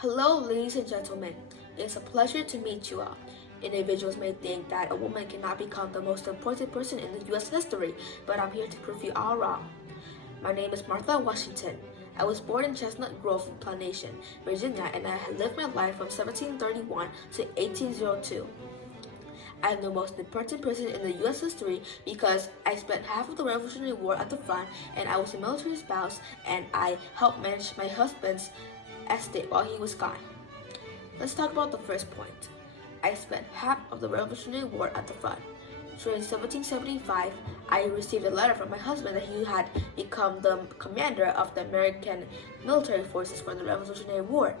Hello, ladies and gentlemen. It's a pleasure to meet you all. Individuals may think that a woman cannot become the most important person in the U.S. history, but I'm here to prove you all wrong. My name is Martha Washington. I was born in Chestnut Grove, Plantation, Virginia, and I had lived my life from 1731 to 1802. I am the most important person in the U.S. history because I spent half of the Revolutionary War at the front, and I was a military spouse, and I helped manage my husband's estate while he was gone. Let's talk about the first point. I spent half of the Revolutionary War at the front. During 1775, I received a letter from my husband that he had become the commander of the American military forces for the Revolutionary War.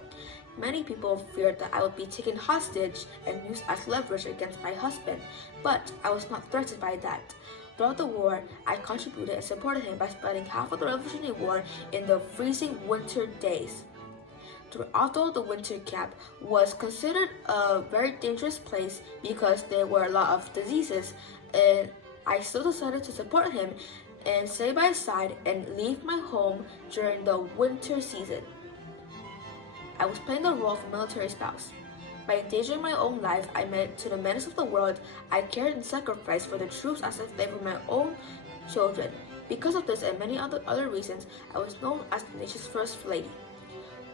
Many people feared that I would be taken hostage and used as leverage against my husband, but I was not threatened by that. Throughout the war, I contributed and supported him by spending half of the Revolutionary War in the freezing winter days. Although the winter camp was considered a very dangerous place because there were a lot of diseases, and I still decided to support him and stay by his side and leave my home during the winter season. I was playing the role of a military spouse. By endangering my own life, I meant to the menace of the world. I cared and sacrificed for the troops as if they were my own children. Because of this and many other reasons, I was known as the nation's first lady.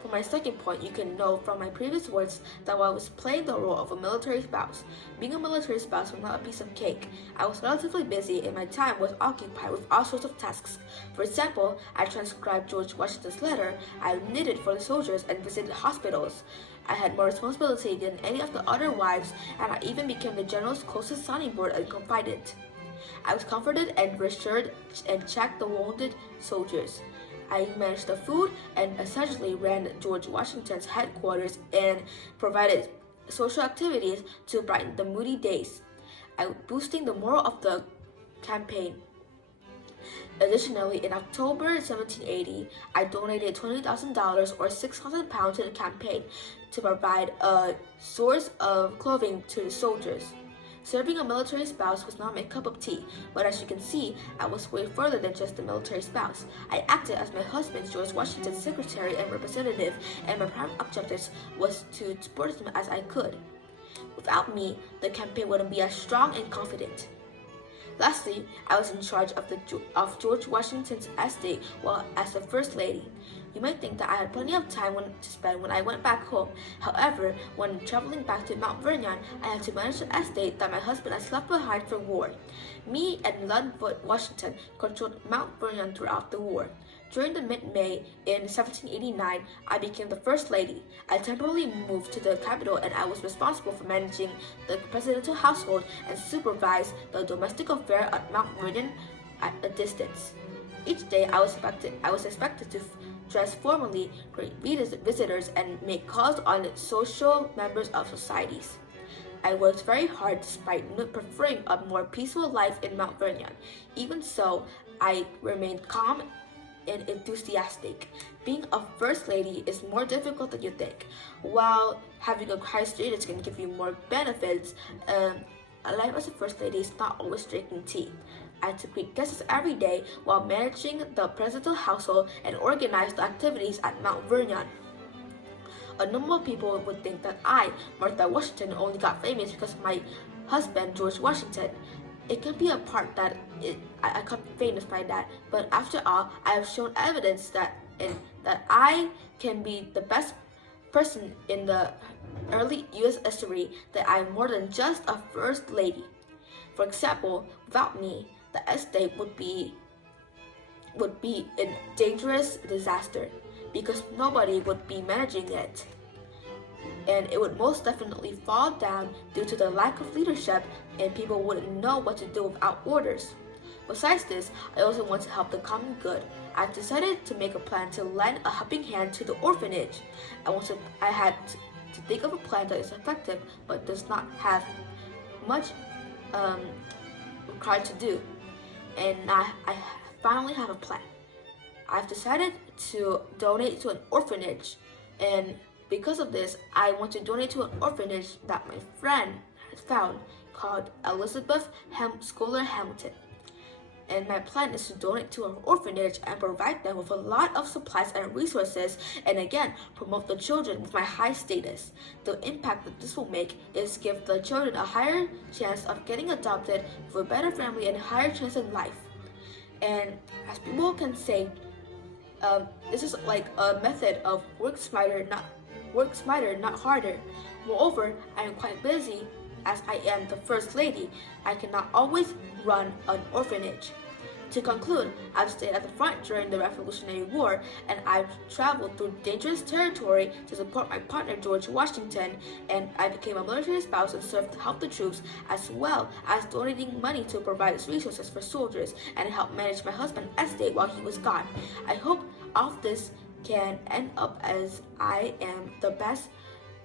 For my second point, you can know from my previous words that while I was playing the role of a military spouse, being a military spouse was not a piece of cake. I was relatively busy and my time was occupied with all sorts of tasks. For example, I transcribed George Washington's letter, I knitted for the soldiers and visited hospitals. I had more responsibility than any of the other wives, and I even became the general's closest sounding board and confidant. I was comforted and reassured and checked the wounded soldiers. I managed the food and essentially ran George Washington's headquarters and provided social activities to brighten the moody days, boosting the morale of the campaign. Additionally, in October 1780, I donated $20,000 or 6,000 pounds to the campaign to provide a source of clothing to the soldiers. Serving a military spouse was not my cup of tea, but as you can see, I was way further than just a military spouse. I acted as my husband George Washington's secretary and representative, and my prime objective was to support him as I could. Without me, the campaign wouldn't be as strong and confident. Lastly, I was in charge of George Washington's estate while as the First Lady. You might think that I had plenty of time to spend when I went back home. However, when traveling back to Mount Vernon, I had to manage the estate that my husband had left behind for war. Me and Ludwig Washington controlled Mount Vernon throughout the war. During the mid-May in 1789, I became the First Lady. I temporarily moved to the capital and I was responsible for managing the presidential household and supervised the domestic affair at Mount Vernon at a distance. Each day I was expected to dress formally, greet visitors, and make calls on social members of societies. I worked very hard despite preferring a more peaceful life in Mount Vernon. Even so, I remained calm and enthusiastic. Being a first lady is more difficult than you think. While having a high status can give you more benefits, a life as a first lady is not always drinking tea. I had to greet guests every day while managing the presidential household and organize the activities at Mount Vernon. A number of people would think that I, Martha Washington, only got famous because of my husband, George Washington. It can be a part that I got famous by that, but after all, I have shown evidence that I can be the best person in the early U.S. history, that I'm more than just a first lady. For example, without me, the estate would be a dangerous disaster because nobody would be managing it. And it would most definitely fall down due to the lack of leadership and people wouldn't know what to do without orders. Besides this, I also want to help the common good. I've decided to make a plan to lend a helping hand to the orphanage. I had to think of a plan that is effective but does not have much required to do. And I finally have a plan. I've decided to donate to an orphanage, and because of this, I want to donate to an orphanage that my friend has found called Elizabeth Schuyler Hamilton. and my plan is to donate to an orphanage and provide them with a lot of supplies and resources, and again, promote the children with my high status. The impact that this will make is give the children a higher chance of getting adopted for a better family and a higher chance in life. And as people can say, this is like a method of work smarter, not harder. Moreover, I am quite busy as I am the First Lady. I cannot always run an orphanage. To conclude, I've stayed at the front during the Revolutionary War, and I've traveled through dangerous territory to support my partner George Washington, and I became a military spouse and served to help the troops, as well as donating money to provide resources for soldiers and help manage my husband's estate while he was gone. I hope all of this can end up as I am the best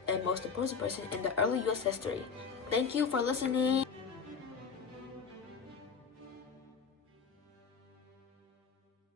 and most important person in the early U.S. history. Thank you for listening.